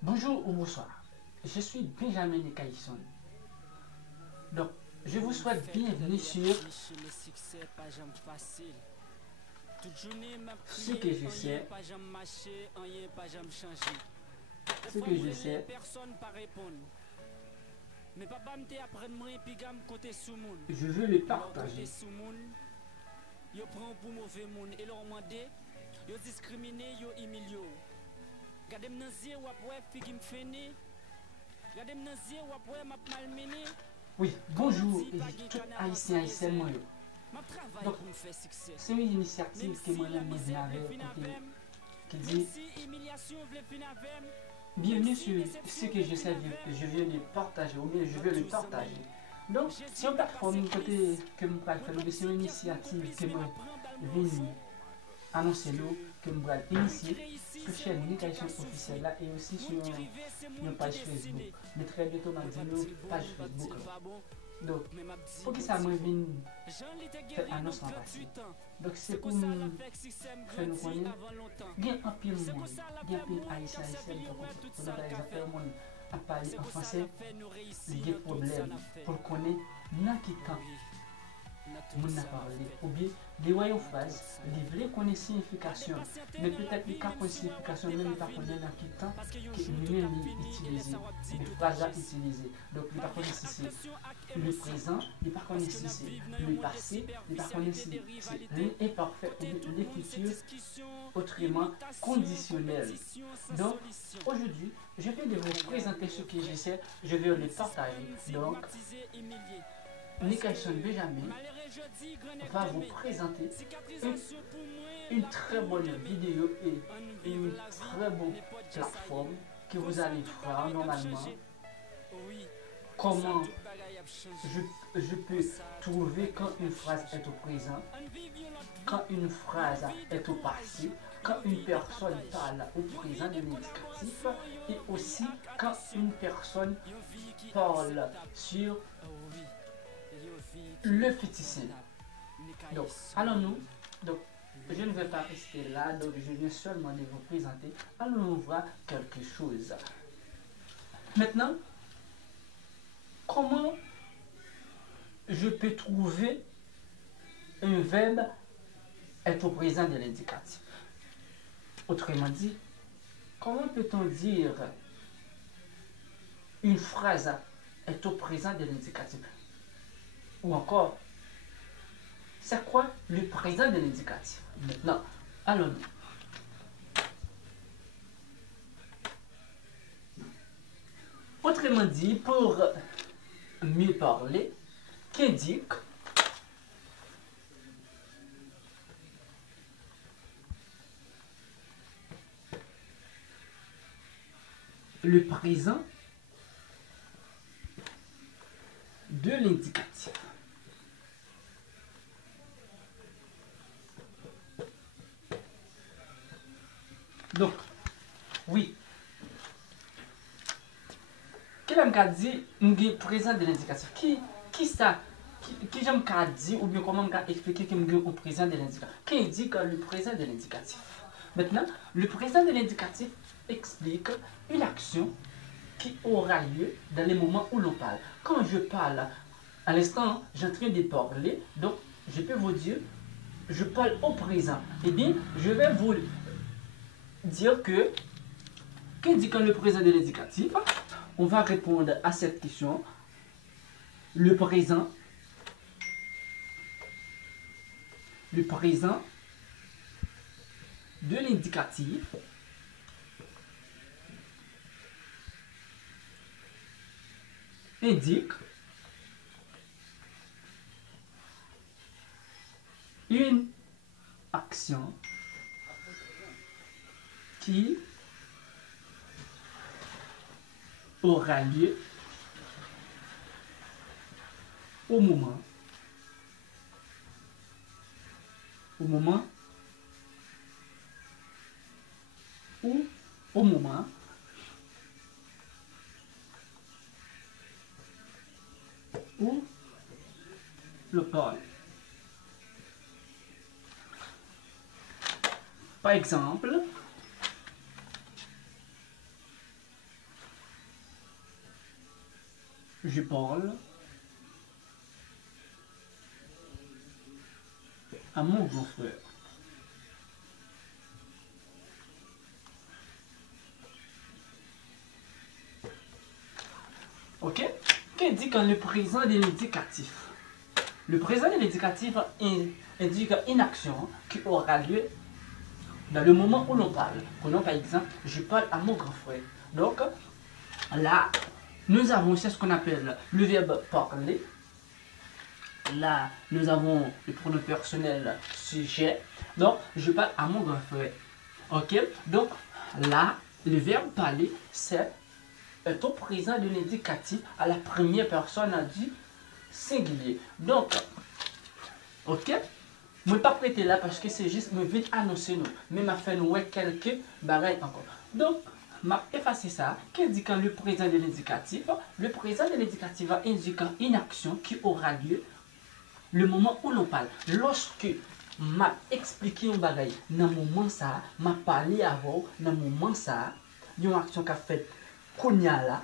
Bonjour ou bonsoir, je suis Benjamin Nekaïson. Donc, je vous souhaite bienvenue sur ce que je sais, ce que je sais, je veux le partager. Yo prend pour mauvais monde et leur demander, yo discriminer, yo humilié. Gardez m'nan zye ou après fi qui me fene. Gardez m'nan zye ou après m'a malmené. Oui, bonjour, tout haïtien haïtien moi. M'a travail Donc, pour me faire succès. c'est une initiative que Si la moi-même misère j'avais vle fin avec, qui même dit si humiliation vle fin avec, bienvenue sur ce que je sais, je veux le partager ou bien je veux le partager. Donc, c'est une plateforme côté que je peux faire, c'est une initiative que moi viens annoncer nous que je vais initier sur la chaîne Nikaïson officielle là et aussi sur une page Facebook. Mais très bientôt, on a dit une page Facebook là. Donc, pour que ça me vienne faire annonce en passé. Donc, c'est pour nous faire nous connaître. Il y a un pile monde, il y a un pile haïtien, haïtien, par exemple, un monde à parler en français, il y a des problèmes pour connaître n'importe quand. Moun n'a parlé, ou bien les voyons phrases, les vrais connaissent signification, mais peut-être les cas connaissent signification, mais pas connaître dans quel temps que nous-mêmes utilisons, les phrases à utiliser. Donc, les pas connaissent si c'est le présent, les pas connaissent si c'est le passé, les pas connaissent si c'est l'imparfait ou bien le futur, autrement conditionnel. Donc, aujourd'hui, je vais vous présenter ce que j'essaie, je vais le partager. Donc, Nikaïson Benjamin va vous présenter une très bonne vidéo et une très bonne plateforme que vous allez voir normalement. Comment je peux trouver quand une phrase est au présent, quand une phrase est au passé, quand une personne parle au présent de l'indicatif et aussi quand une personne parle sur le petit simple. Donc, allons-nous. Donc, je ne vais pas rester là, donc je viens seulement de vous présenter. Allons-nous voir quelque chose. Maintenant, comment je peux trouver un verbe être au présent de l'indicatif? Autrement dit, comment peut-on dire une phrase est au présent de l'indicatif? Ou encore, c'est quoi le présent de l'indicatif? Maintenant, allons-nous. Autrement dit, pour mieux parler, qu'indique le présent de l'indicatif. Donc, oui. Quel est le dit le présent de l'indicatif? Qui ça? Qui j'aime dire ou bien comment expliquer que le présent de l'indicatif? Qui indique le présent de l'indicatif? Maintenant, le présent de l'indicatif explique une action qui aura lieu dans les moments où l'on parle. Quand je parle, à l'instant, j'ai en train de parler, donc je peux vous dire, je parle au présent. Eh bien, je vais vous dire que, qu'indiquant le présent de l'indicatif, on va répondre à cette question. Le présent de l'indicatif indique une action qui aura lieu au moment ou au moment où le parle. Par exemple, je parle à mon grand frère. Ok? Qu'est-ce dit quand le présent de l'indicatif? Le présent de l'indicatif indique une action qui aura lieu dans le moment où l'on parle. Prenons par exemple, je parle à mon grand frère. Donc, là, nous avons ce qu'on appelle le verbe parler. Là, nous avons le pronom personnel sujet. Donc, je parle à mon grand frère. Ok? Donc, là, le verbe parler, c'est au présent de l'indicatif à la première personne du singulier. Donc, ok? Je ne vais pas prêter là parce que c'est juste me vite annoncer nous. Mais m'a fait nous quelques bagailles encore. Donc, m'a effacé ça. Qui dit quand le présent de l'indicatif? Le présent de l'indicatif va indiquer une action qui aura lieu le moment où l'on parle. Lorsque m'a expliqué un bagaille, dans le moment ça, m'a parlé avant, dans le moment ça, il y a une action qu'a fait Kounia là,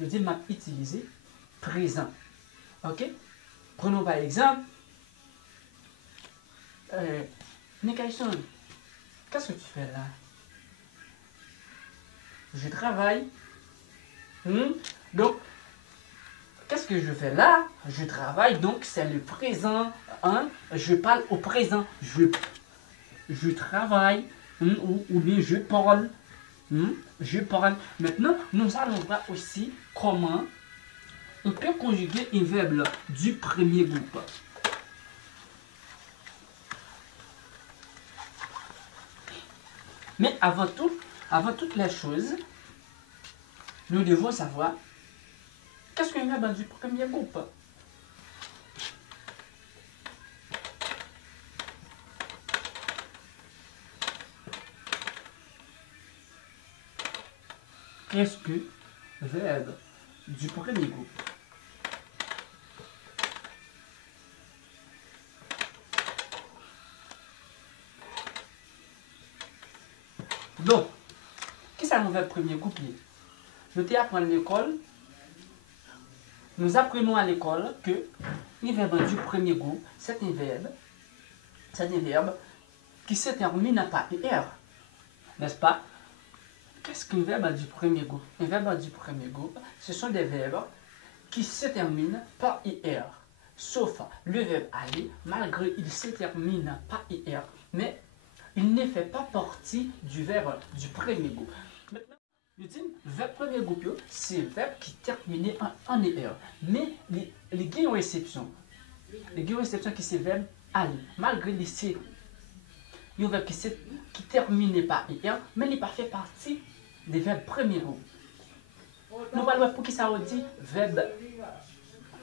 je dis m'a utilisé présent. Ok? Prenons par exemple, Nekaïson, qu'est-ce que tu fais là? Je travaille. Donc, qu'est-ce que je fais là? Je travaille, donc c'est le présent. Hein? Je parle au présent. Je travaille. Ou bien je parle. Je parle. Maintenant, nous allons voir aussi comment on peut conjuguer un verbe du premier groupe. Mais avant toutes les choses, nous devons savoir qu'est-ce qu'un verbe du premier groupe. Qu'est-ce que verbe du premier groupe? Donc, qu'est-ce que c'est un verbe premier groupe? Nous apprenons à l'école. Nous apprenons à l'école que le verbe du premier groupe, c'est un verbe qui se termine par IR. N'est-ce pas? Qu'est-ce qu'un verbe du premier groupe? Un verbe du premier groupe, ce sont des verbes qui se terminent par IR. Sauf le verbe aller, malgré il se termine par IR, mais il ne fait pas partie du verbe du premier groupe. Maintenant, je dis, le verbe premier groupe, c'est le verbe qui termine en IR. Mais les gains ont exception. Les gains ont exception qui c'est le verbe aller. Malgré les C, il y a un verbe qui termine par IR, mais il n'est pas fait partie des verbes premier groupe. Nous parlons pour qui ça veut dire verbe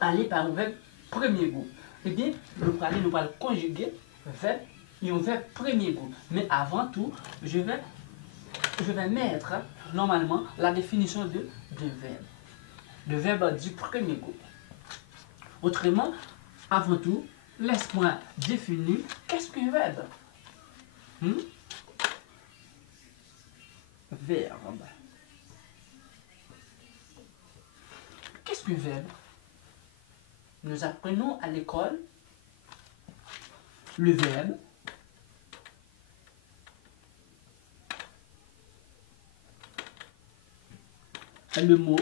aller par un verbe premier groupe. Eh bien, nous allons conjuguer verbe et un verbe premier groupe. Mais avant tout, je vais mettre normalement la définition de verbe. Le verbe du premier groupe. Autrement, avant tout, laisse-moi définir qu'est-ce qu'un verbe. Verbe. Qu'est-ce qu'un verbe? Nous apprenons à l'école le verbe est le mot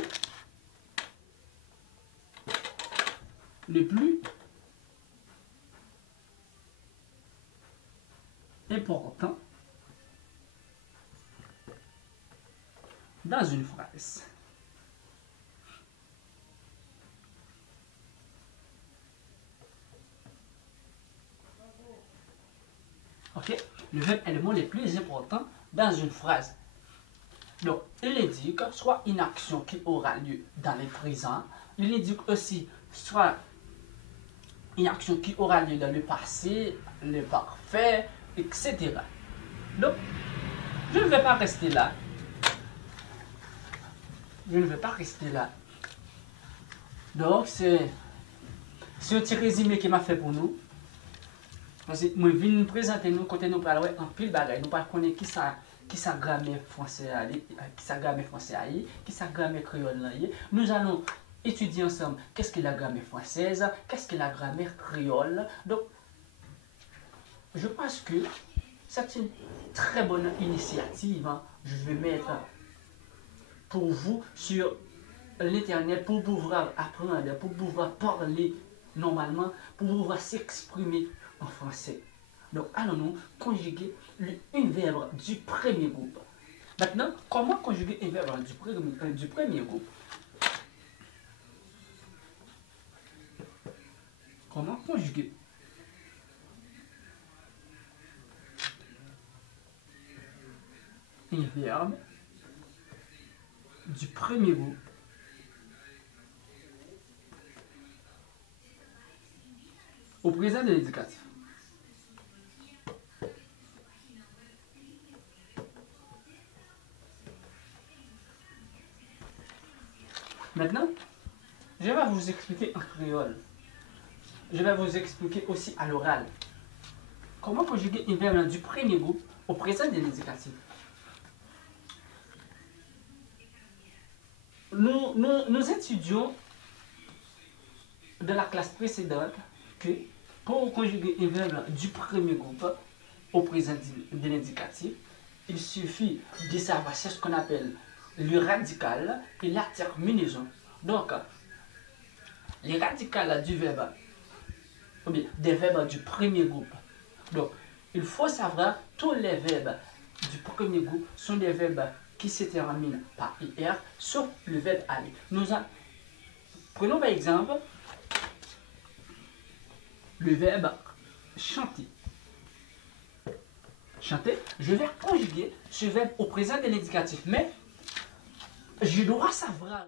le plus important dans une phrase. Ok, le verbe est le mot le plus important dans une phrase. Donc, il indique soit une action qui aura lieu dans le présent, il indique aussi soit une action qui aura lieu dans le passé, le parfait, etc. Donc, je ne vais pas rester là. Je ne vais pas rester là. Donc, c'est un petit résumé qui m'a fait pour nous. Parce que moi, je viens nous présenter nous côté nous parler en pile bagaille. Nous pas connaître qui ça grammaire français qui ça grammaire français qui ça grammaire créole là. Nous allons étudier ensemble qu'est-ce que la grammaire française, qu'est-ce que la grammaire créole. Donc, je pense que c'est une très bonne initiative. Je vais mettre pour vous sur l'Internet pour pouvoir apprendre, pour pouvoir parler normalement, pour pouvoir s'exprimer en français. Donc, allons-nous conjuguer un verbe du premier groupe. Maintenant, comment conjuguer un verbe du premier groupe? Comment conjuguer un verbe du premier groupe au présent de l'indicatif? Maintenant, je vais vous expliquer en créole. Je vais vous expliquer aussi à l'oral. Comment conjuguer un verbe du premier groupe au présent de l'indicatif? Nous étudions dans la classe précédente que pour conjuguer un verbe du premier groupe au présent de l'indicatif, il suffit de savoir ce qu'on appelle le radical et la terminaison. Donc, les radicales du verbe, ou bien des verbes du premier groupe. Donc, il faut savoir tous les verbes du premier groupe sont des verbes qui se terminent par IR, sauf le verbe aller. Prenons par exemple le verbe chanter. Chanter, je vais conjuguer ce verbe au présent de l'indicatif, mais je dois savoir